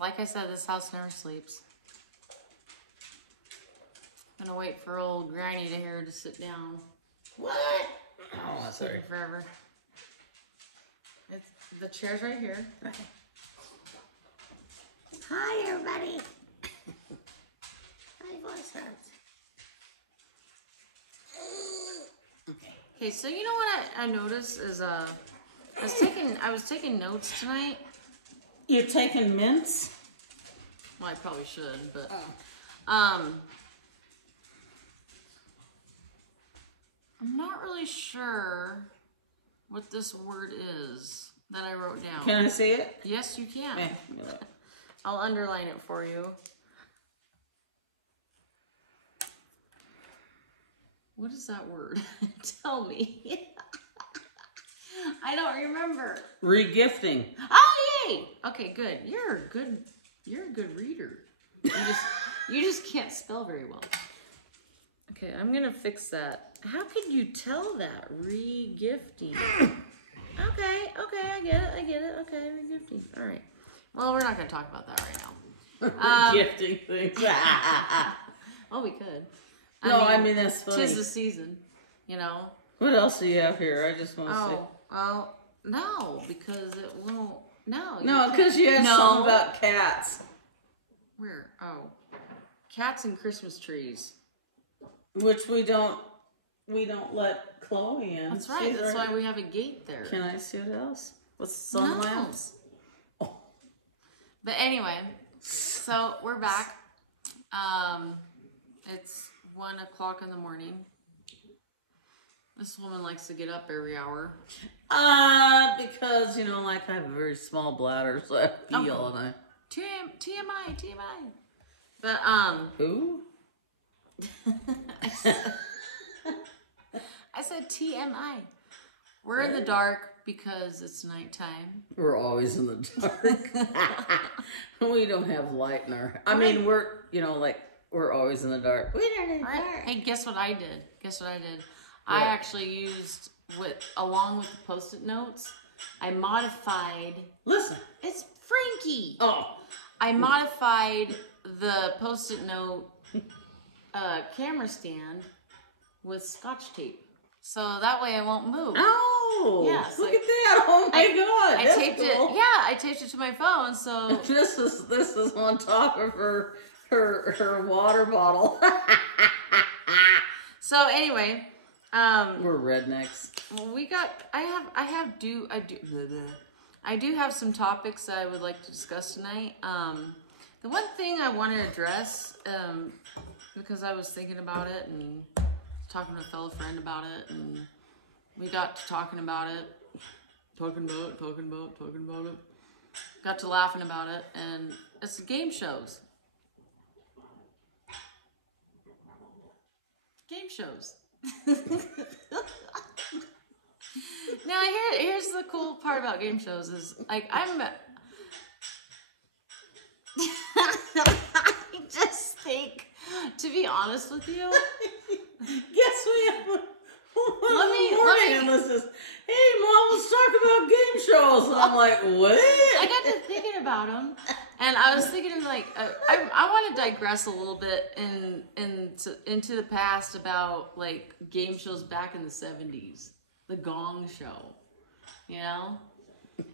Like I said, this house never sleeps. I'm gonna wait for old Granny to sit down. What? Oh, sorry. Forever. It's the chair's right here. Okay. Hi, everybody. My voice hurts. Okay. Okay, so you know what I noticed is I was taking notes tonight. You're taking mints? Well, I probably should, but Oh. I'm not really sure what this word is that I wrote down. Can I see it? Yes, you can. Yeah. I'll underline it for you. What is that word? Tell me. I don't remember. Regifting. Oh, yay! Okay, good. You're a good reader. You just can't spell very well. Okay, I'm gonna fix that. How could you tell that? Regifting. Okay, I get it. Okay, regifting. All right. Well, we're not gonna talk about that right now. Regifting things. Oh, we could. I mean that's funny. 'Tis the season, you know. What else do you have here? I just want to say. Oh, no, because it won't. No. No, because you had something about cats. Where? Oh, cats and Christmas trees. Which we don't let Chloe in. That's right. That's why we have a gate there. Can I see what else? What's sun lamps? Oh. But anyway, so we're back. It's 1 o'clock in the morning. This woman likes to get up every hour. Because, like I have a very small bladder, so I pee all night. TMI. But, Who? I said TMI. We're in the dark because it's nighttime. We're always in the dark. We don't have light in our... I mean, we're always in the dark. We don't in the dark. Hey, guess what I did? I actually used, along with the Post-it notes, I modified... Listen. It's Frankie. Oh. I modified the Post-it note camera stand with Scotch tape. So that way it won't move. Oh. Yeah, look at that. Oh my God. I taped it. Yeah, I taped it to my phone. So this is on top of her water bottle. So anyway, we're rednecks. I do have some topics that I would like to discuss tonight. The one thing I want to address, because I was thinking about it and talking to a fellow friend about it, and we got to talking about it, got to laughing about it, and it's game shows. Game shows. Now here's the cool part about game shows is like I just think, to be honest with you. Guess we have let me. And this is, hey Mom, let's talk about game shows. And I'm like, what? I got to thinking about them, and I was thinking like I want to digress a little bit into the past about like game shows back in the 70s, the Gong Show,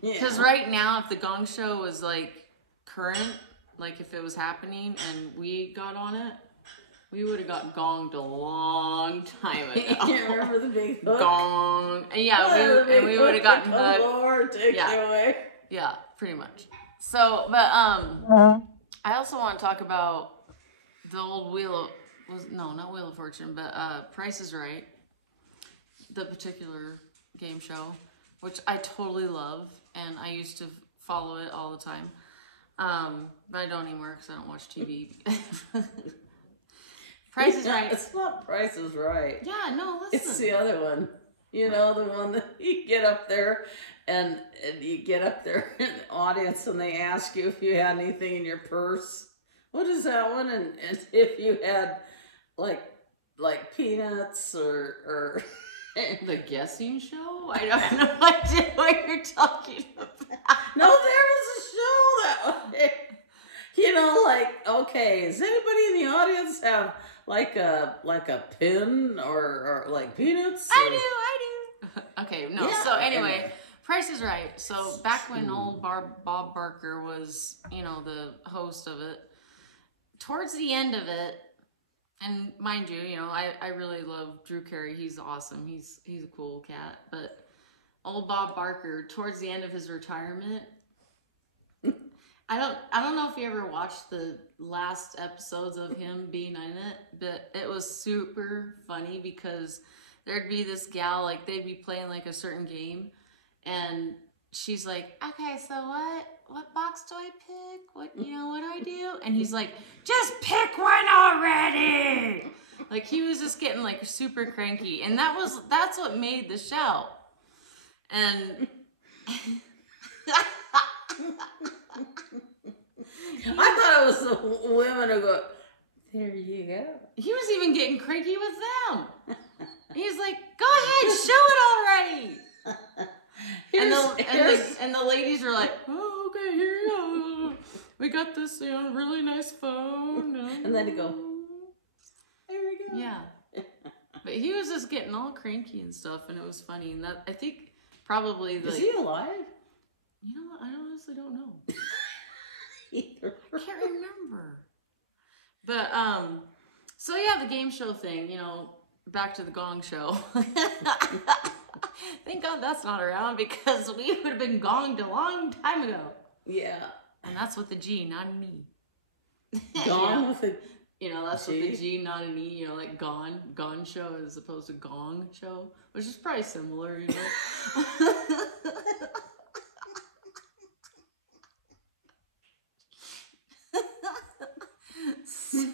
because right now if the Gong Show was like current, like if it was happening and we got on it, we would have got gonged a long time ago. You remember the big hook? Gong. Yeah, we would have gotten hooked. Away. Yeah, pretty much. So, but I also want to talk about the old not Wheel of Fortune, but Price is Right. The particular game show, which I totally love, and I used to follow it all the time. But I don't anymore because I don't watch TV. Price is Right. It's not Price is Right. Yeah, no, listen. It's the other one. The one that you get up there and you get up there in the audience and they ask you if you had anything in your purse. What is that one? And if you had like peanuts or The guessing show? I don't know what you're talking about. No, there was a show that way. Hey, does anybody in the audience have like a pin or like peanuts? I do. Okay, no. Yeah, So anyway, anyway. Price is Right. So back when old Bob Barker was, the host of it, towards the end of it, and mind you, I really love Drew Carey. He's awesome. He's a cool cat. But old Bob Barker, towards the end of his retirement, I don't know if you ever watched the last episodes of him being in it, but it was super funny because there'd be this gal, like they'd be playing like a certain game, and she's like, okay, so what box do I pick? What do I do? And he's like, just pick one already. Like he was just getting like super cranky, and that's what made the show. And I thought it was the women who go, there you go. he was even getting cranky with them. He's like, go ahead, show it already. And the ladies are like, oh, okay, here you go. We got this really nice phone. And then you go, there we go. Yeah. But he was just getting all cranky and stuff, and it was funny. And that, I think probably Is he alive? You know what? I honestly don't know. Either. I can't remember. But so yeah, the game show thing, back to the Gong Show. Thank God that's not around because we would have been gonged a long time ago. Yeah. And that's with the G, not an E. Gone with a that's G? with the G, not an E, like gone show as opposed to gong show, which is probably similar,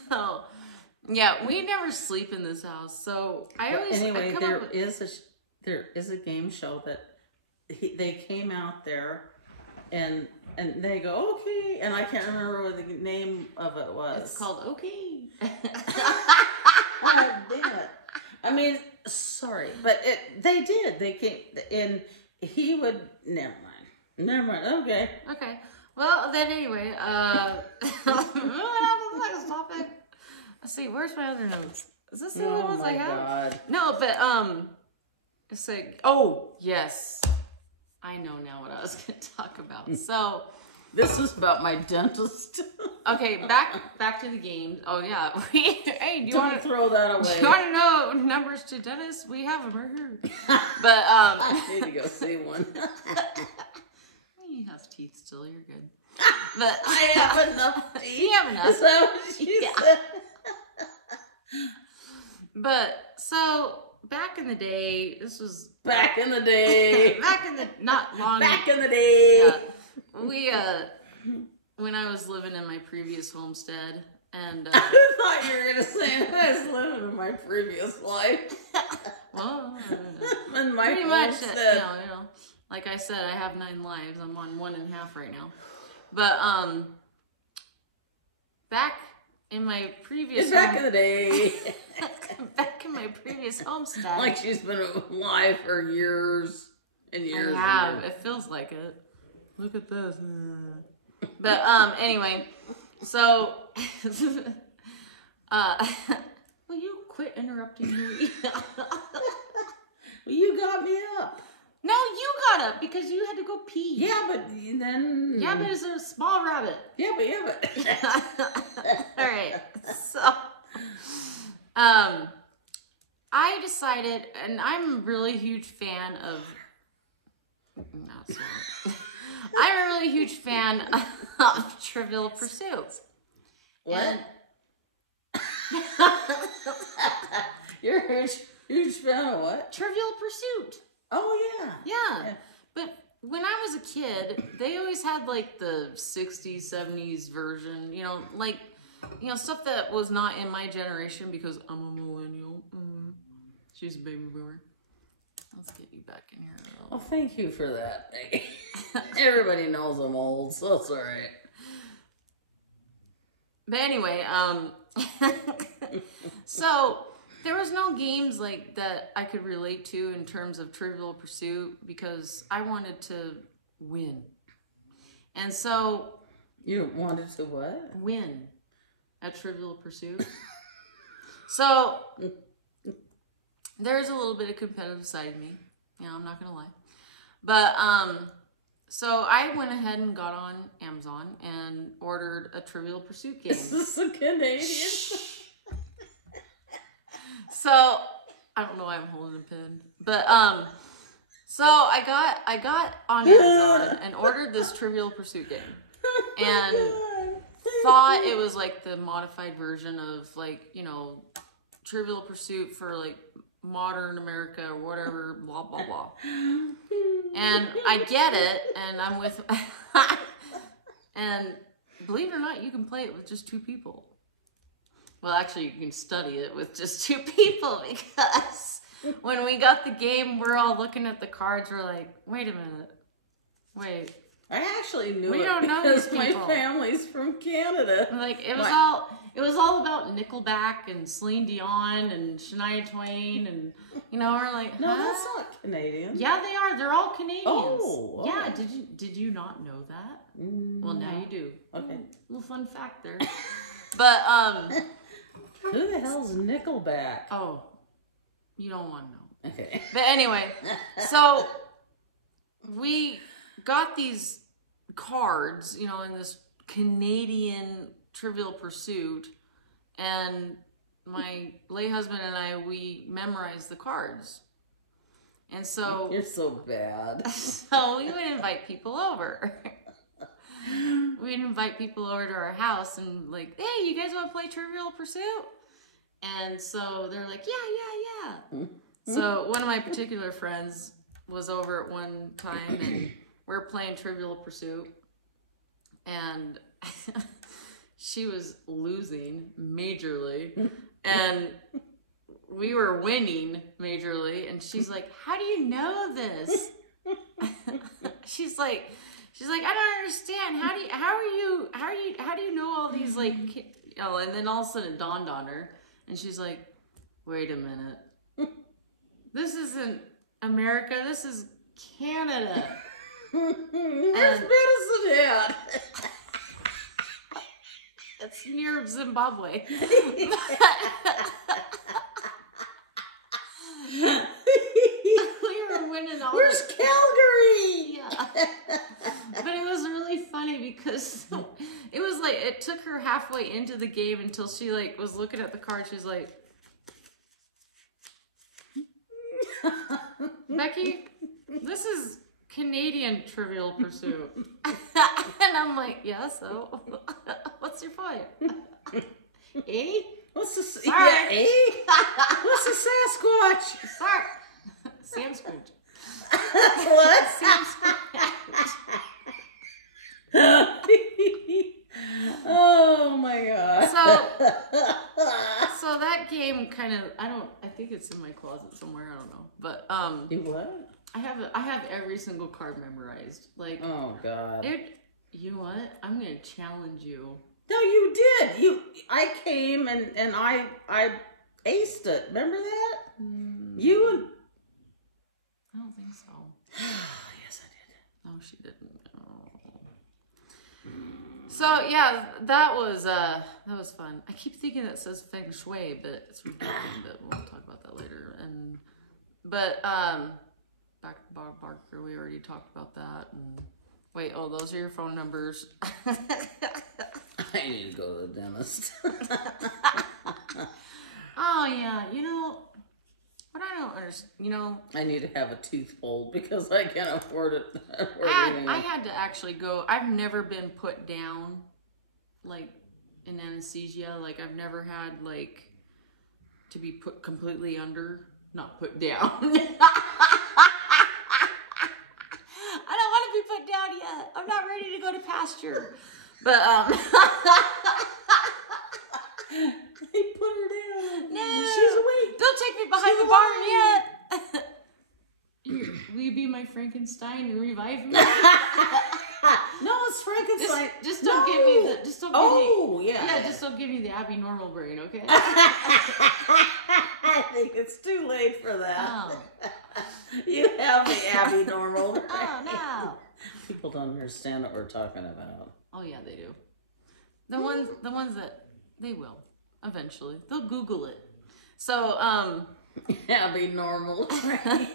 So, yeah, we never sleep in this house. So anyway, there is a game show that they came out there, and they go okay, and I can't remember what the name of it was. It's called Okay. God damn it! I mean, sorry, but they did. They came, and he would. Never mind. Okay. Okay. Well, then anyway, moving on to the next topic. Let's see, where's my other notes? Is this the only ones I have? God. No, but it's like, oh yes, I know now what I was going to talk about. So This is about my dentist. okay, back to the games. Oh yeah, hey, do you want to throw that away? Do you want to know numbers to dentists? We have them right here. But I need to go see one. you have teeth still. You're good. But I have enough teeth. you have enough. Is that what she said? But so back in the day, this was Back in the day. not long. Back in the day. Yeah, we when I was living in my previous homestead, and I thought you were gonna say I was living in my previous life. well, In my pretty much, homestead. like I said, I have 9 lives. I'm on 1.5 right now. But back in my previous Back in the day. back in my previous homestead, Like she's been alive for years and years. I have. And years. It feels like it. Look at this. But anyway, so will you quit interrupting me? Well, you got me up. No, you got up because you had to go pee. Yeah, but then. Yeah, but it's a small rabbit. Yeah, but. All right. So, I decided, and I'm a really huge fan of. No, sorry. I'm a really huge fan of Trivial Pursuit. What? You're a huge fan of what? Trivial Pursuit. Oh, yeah. Yeah. But when I was a kid, they always had like the 60s, 70s version, stuff that was not in my generation because I'm a millennial. She's a baby boomer. Let's get you back in here. Well, thank you for that. Everybody knows I'm old, so it's all right. But anyway, so there was no games like that I could relate to in terms of Trivial Pursuit because I wanted to win. And so... You wanted to what? Win. at Trivial Pursuit. So there's a little bit of competitive side of me. You know, I'm not gonna lie. But so I went ahead and got on Amazon and ordered a Trivial Pursuit game. Is this a Canadian? So I don't know why I'm holding a pen, but so I got on Amazon and ordered this Trivial Pursuit game, and thought it was like the modified version of like, you know, Trivial Pursuit for like modern America or whatever, blah blah blah. And I get it, and I'm with, and believe it or not, you can play it with just 2 people. Well, actually, you can study it with just 2 people, because when we got the game, we're all looking at the cards. We're like, wait a minute, wait. I actually knew We it don't know because these my people. family's from Canada. Like it was Right. all about Nickelback and Celine Dion and Shania Twain, and you know, we're like, huh? No, that's not Canadian. Yeah, they are. They're all Canadians. Oh, yeah. okay. Did you not know that? Well, now you do. Okay. Little fun fact there. But Who the hell's Nickelback? oh, you don't want to know. Okay. But anyway, so we got these cards, you know, in this Canadian Trivial Pursuit, and my late husband and I, we memorized the cards. And so You're so bad. so we would invite people over. We'd invite people over to our house and like, hey, you guys want to play Trivial Pursuit? And so they're like, yeah. So one of my particular friends was over at one time, and we're playing Trivial Pursuit, and she was losing majorly, and we were winning majorly, and she's like, how do you know this? she's like, I don't understand. How do you know all these, like, oh, and then all of a sudden it dawned on her, and she's like, wait a minute. This isn't America, this is Canada. Where's Medicine Hat? It's near Zimbabwe. We were winning all Where's the... Calgary? Yeah. But it was really funny because it was like, it took her halfway into the game until she like was looking at the card. She's like, Becky, this is Canadian Trivial Pursuit. And I'm like, yeah, so what's your point? Eh? What's the Sorry. yeah, eh? What's the Sasquatch? Sorry. Sam Scrooge. What? Sam Scrooge. Oh my god. So that game kind of, I think it's in my closet somewhere, I don't know. But You what? I have every single card memorized. Like, Oh god. you know what? I'm gonna challenge you. No, you did. I came and I aced it. Remember that? You and I don't think so. yes, I did. No, she didn't. Oh. So yeah, that was fun. I keep thinking that says feng shui, but it's redundant. But we'll talk about that later. But back to Bob Barker, we already talked about that. And wait, oh, those are your phone numbers. I need to go to the dentist. Oh yeah, you know what I don't understand. You know, I need to have a tooth pulled because I can't afford it. I had to actually go. I've never been put down, like, in anesthesia. Like, I've never had, like, to be put completely under, not put down. I don't want to be put down yet. I'm not ready to go to pasture. But, They put her down. no, She's awake. don't take me behind She's the barn yet. Will you be my Frankenstein and revive me? No, it's Frankenstein. Just don't give me the. Just don't give me. yeah. Yeah, just don't give me the Abby normal brain, okay? I think it's too late for that. Oh. You have the Abby normal. Oh no. People don't understand what we're talking about. Oh yeah, they do. The ones that They will. Eventually. They'll Google it. So, Yeah, be normal. Right?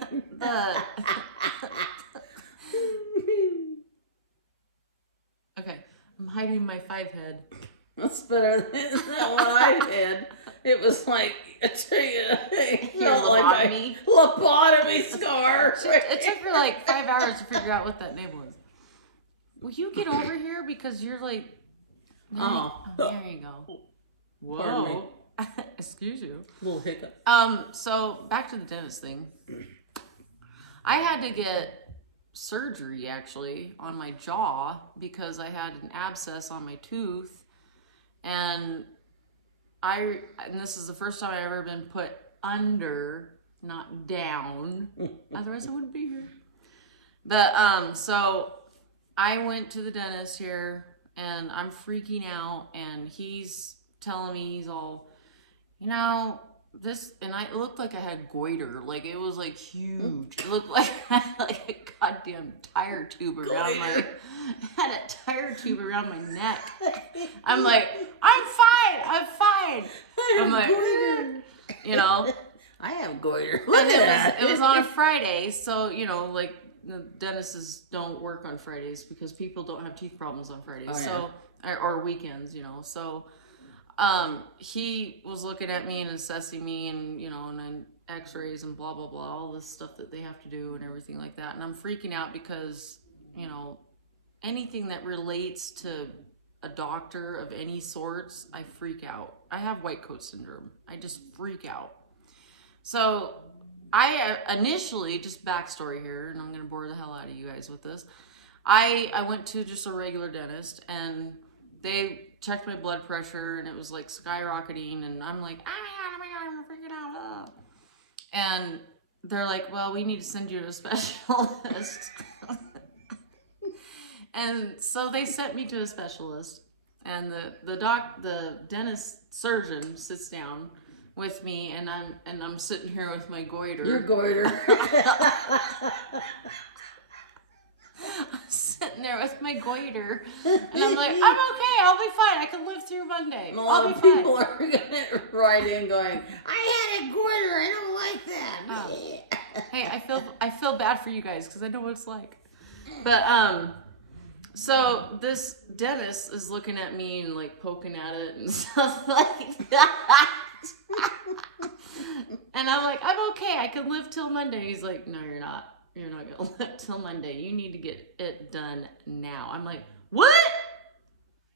Okay. I'm hiding my 5 head. That's better than what I did. It was like, I tell you, it Your felt like lobotomy. lobotomy scar. It took her like 5 hours to figure out what that name was. Will you get over here because you're like... Oh. There you go. Pardon me. Whoa. Excuse you. Little hiccup. So back to the dentist thing. I had to get surgery actually on my jaw because I had an abscess on my tooth, and this is the first time I've ever been put under, not down. Otherwise I wouldn't be here. But so I went to the dentist here and I'm freaking out, and he's telling me, he's all, you know, this, and it looked like I had goiter. Like, it was like huge. It looked like I had like a goddamn tire tube around my, had a tire tube around my neck. I'm like, I'm fine. I'm like, you know. I have goiter. And it was on a Friday, so, you know, like, the dentists don't work on Fridays because people don't have teeth problems on Fridays. Oh, yeah. So, or weekends, you know. So, he was looking at me and assessing me, and, you know, and then x-rays and blah, blah, blah, all this stuff that they have to do and everything like that. And I'm freaking out because, you know, anything that relates to a doctor of any sorts, I freak out. I have white coat syndrome. I just freak out. So I initially, just backstory here, and I'm going to bore the hell out of you guys with this. I went to just a regular dentist, and they checked my blood pressure, and it was like skyrocketing, and I'm like, oh my God, I'm freaking out. And they're like, well, we need to send you to a specialist. And so they sent me to a specialist, and the dentist surgeon sits down with me, and I'm sitting here with my goiter. Your goiter. I'm sitting there with my goiter, and I'm like, I'm okay, I'll be fine, I can live through Monday. A lot I'll be of fine. people are gonna write in going, I had a goiter, I don't like that. Oh. Hey, I feel bad for you guys because I know what it's like. But so this dentist is looking at me and like poking at it and stuff like that. And I'm like, I'm okay, I can live till Monday. He's like, no, you're not. You're not gonna live till Monday. You need to get it done now. I'm like, what?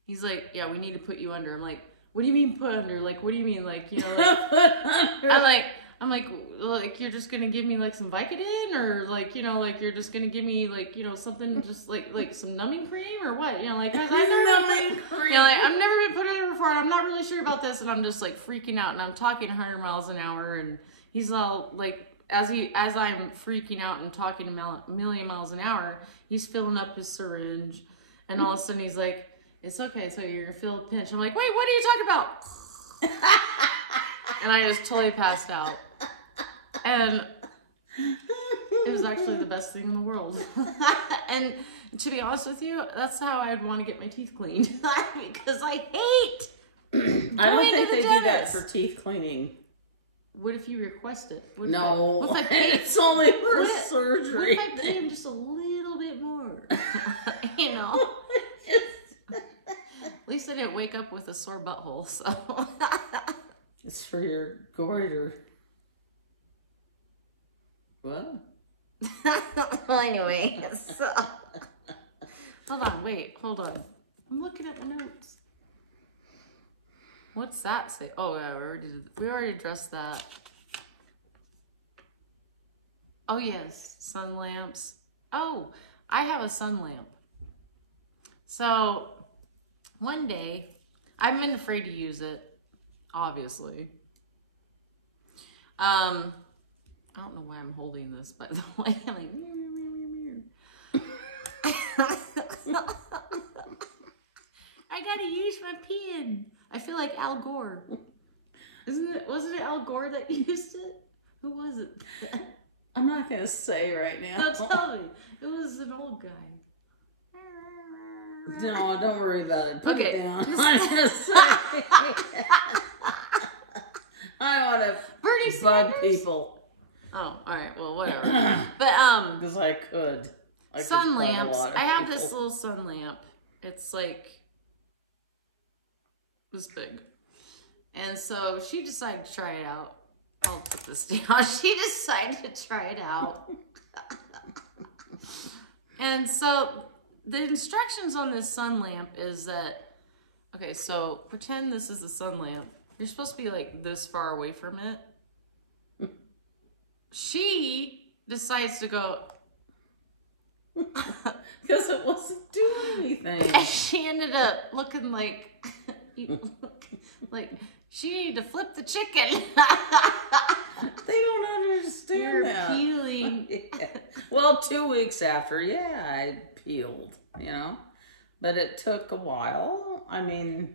He's like, yeah, we need to put you under. I'm like, what do you mean put under? Like, what do you mean? Like, you know, like, I'm like, you're just gonna give me like some Vicodin, or like, you know, like you're just gonna give me like, you know, something just like some numbing cream or what? You know, like, 'cause I've never been, you know, like, I've never been put under before, and I'm not really sure about this, and I'm just like freaking out, and I'm talking 100 miles an hour, and he's all like, as I'm freaking out and talking a million miles an hour, he's filling up his syringe, and all of a sudden he's like, it's okay, so you're gonna feel a pinch. I'm like, wait, what are you talking about? And I just totally passed out. And it was actually the best thing in the world. And to be honest with you, that's how I'd want to get my teeth cleaned. Because I hate I don't going think to the they do that dentist. for teeth cleaning. What if you request it? What No, if I pay? it's only for What surgery. if I pay him just a little bit more? You know? At least I didn't wake up with a sore butthole, so. It's for your goiter. What? Well, anyway, so. Hold on. I'm looking at the notes. What's that say? Oh, yeah, we already addressed that. Oh, yes, sun lamps. Oh, I have a sun lamp. So, one day, I've been afraid to use it, obviously. I don't know why I'm holding this, by the way. I'm like, I gotta use my pen. I feel like Al Gore. Wasn't it Al Gore that used it? Who was it? I'm not gonna say right now. No, tell me. It was an old guy. No, don't worry about it. Put Okay. it down. I'm just saying. I want to Bernie bug Sanders? people. Oh, all right. Well, whatever. But Because I could. I could sun bug a lamps. lot of I have people. this little sun lamp. It's like this big. And so she decided to try it out. I'll put this down. She decided to try it out. And so the instructions on this sun lamp is that, okay, so pretend this is a sun lamp. You're supposed to be like this far away from it. She decides to go. Because it wasn't doing anything. And she ended up looking like, like she needed to flip the chicken. They don't understand You're that. peeling. Yeah. Well, 2 weeks after, yeah, I peeled, you know. But it took a while. I mean,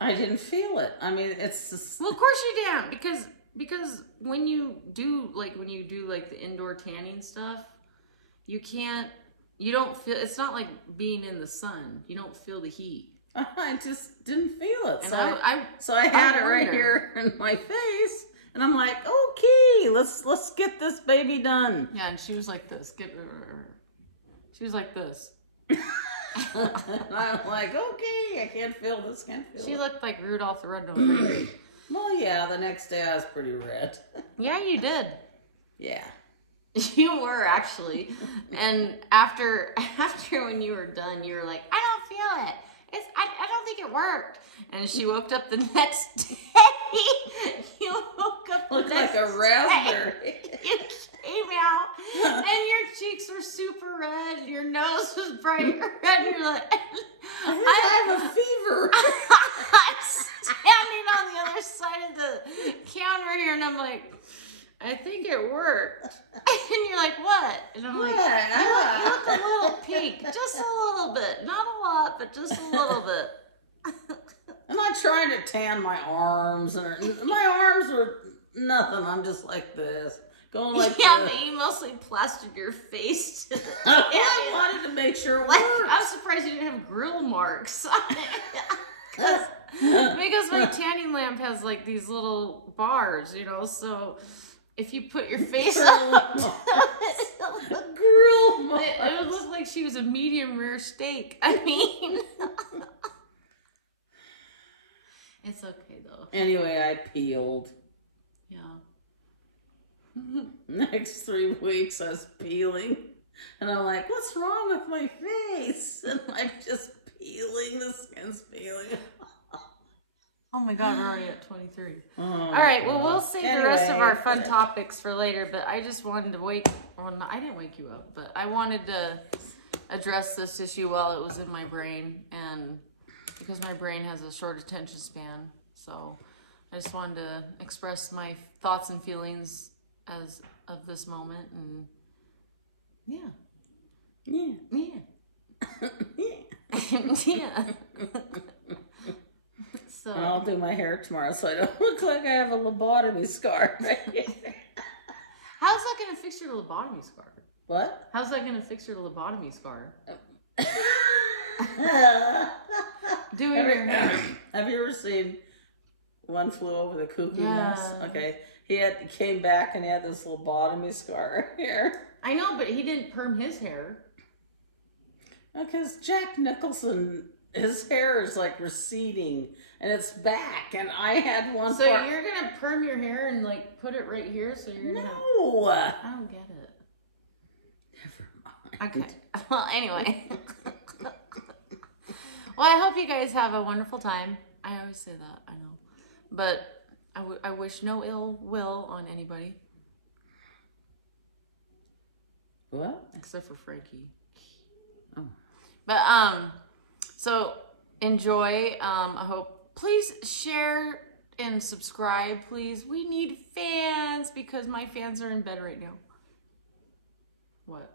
I didn't feel it. I mean, it's just... Well, of course you didn't, because when you do like the indoor tanning stuff, you don't feel, it's not like being in the sun. You don't feel the heat. I just didn't feel it. And So I had it right wonder. here in my face, and I'm like, okay, let's get this baby done. Yeah, and she was like this. She was like this. And I'm like, okay, I can't feel this, can't feel She it. looked like Rudolph the Red-Nosed Reindeer. Well, yeah, the next day I was pretty red. Yeah, you did. Yeah. You were actually. And after when you were done, you were like, I don't feel it. I don't think it worked. And she woke up the next day. You woke up the Looked next like a raspberry. day. You came out and your cheeks were super red. Your nose was bright red. And you're like, I have a fever. I'm standing on the other side of the counter here, and I'm like, I think it worked. And you're like, what? And I'm like, you look a little pink, just a little bit, not a lot, but just a little bit. I'm not trying to tan my arms, and my arms were nothing. I'm just like this, going like Yeah, this. but you mostly plastered your face to the I wanted to make sure it Like, worked. I'm surprised you didn't have grill marks. Because my tanning lamp has like these little bars, you know, so if you put your face up, Grill marks. it would look like she was a medium rare steak. I mean, it's okay though. Anyway, I peeled. Yeah. Next 3 weeks, I was peeling, and I'm like, "What's wrong with my face?" And I'm just peeling. The skin's peeling. Oh my God, we're already at 23. Oh, All right, well, we'll save the rest of our fun Anyway. topics for later, but I just wanted to I didn't wake you up, but I wanted to address this issue while it was in my brain, and because my brain has a short attention span, so I just wanted to express my thoughts and feelings as of this moment, and Yeah. yeah. So And I'll do my hair tomorrow so I don't look like I have a lobotomy scar right here. how's that going to fix your lobotomy scar? What? How's that going to fix your lobotomy scar? Doing your hair. Have you ever seen One Flew Over the Cuckoo Yeah. Nest? Okay. He came back and he had this lobotomy scar here. I know, but he didn't perm his hair. Because Jack Nicholson, his hair is like receding and it's back, and I had one So part. you're gonna perm your hair and like put it right here, so you're gonna have. No! I don't get it. Never mind. Okay. Well, anyway. Well, I hope you guys have a wonderful time. I always say that, I know, but I wish no ill will on anybody What? except for Frankie. Oh. But so enjoy. I hope. Please share and subscribe, please. We need fans because my fans are in bed right now. What?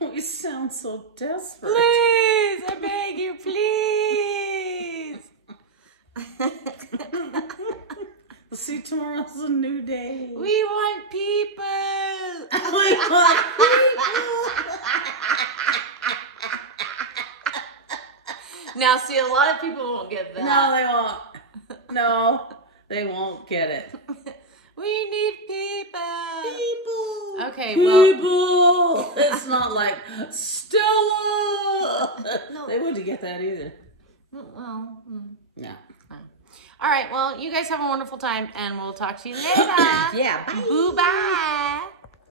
We sound so desperate. Please, I beg you, please. See, tomorrow's a new day. We want people. We want people. Now, see, a lot of people won't get that. No, they won't. No, they won't get it. We need people. People. Okay, well. People. It's not like Stella. No. They wouldn't get that either. Well. No. All right, well, you guys have a wonderful time, and we'll talk to you later. Yeah, bye. Boo-bye.